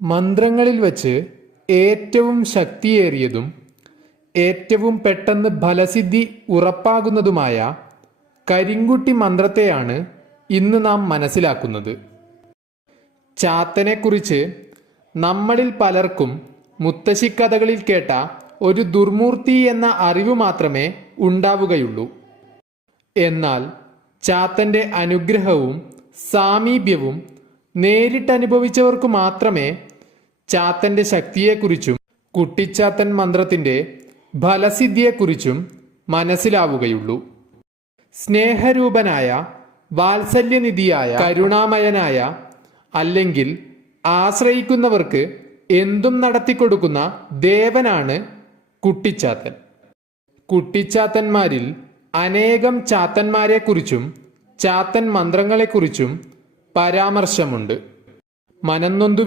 മന്ത്രങ്ങളിൽ വച്ച് ഏറ്റവും ശക്തിയേറിയതും ഏറ്റവും പെട്ടെന്ന് ഫലസിദ്ധി ഉറപ്പാകുന്നതുമായ കരിങ്കുട്ടി മന്ത്രത്തെയാണ് ഇന്ന് നാം മനസ്സിലാക്കുന്നത്. ചാത്തനെക്കുറിച്ച് നമ്മളിൽ പലർക്കും മുത്തശ്ശിക്കഥകളിൽ കേട്ട ഒരു ദുർമൂർത്തി എന്ന അറിവ് മാത്രമേ ഉണ്ടാവുകയുള്ളൂ. എന്നാൽ ചാത്തൻ്റെ അനുഗ്രഹവും സാമീപ്യവും നേരിട്ടനുഭവിച്ചവർക്കു മാത്രമേ ചാത്തൻ്റെ ശക്തിയെക്കുറിച്ചും കുട്ടിച്ചാത്തൻ മന്ത്രത്തിൻ്റെ ഫലസിദ്ധിയെക്കുറിച്ചും മനസ്സിലാവുകയുള്ളൂ. സ്നേഹരൂപനായ, വാത്സല്യനിധിയായ, കരുണാമയനായ, അല്ലെങ്കിൽ ആശ്രയിക്കുന്നവർക്ക് എന്തും നടത്തിക്കൊടുക്കുന്ന ദേവനാണ് കുട്ടിച്ചാത്തൻ. കുട്ടിച്ചാത്തന്മാരിൽ അനേകം ചാത്തന്മാരെക്കുറിച്ചും ചാത്തൻ മന്ത്രങ്ങളെക്കുറിച്ചും പരാമർശമുണ്ട്. മനംനൊന്തു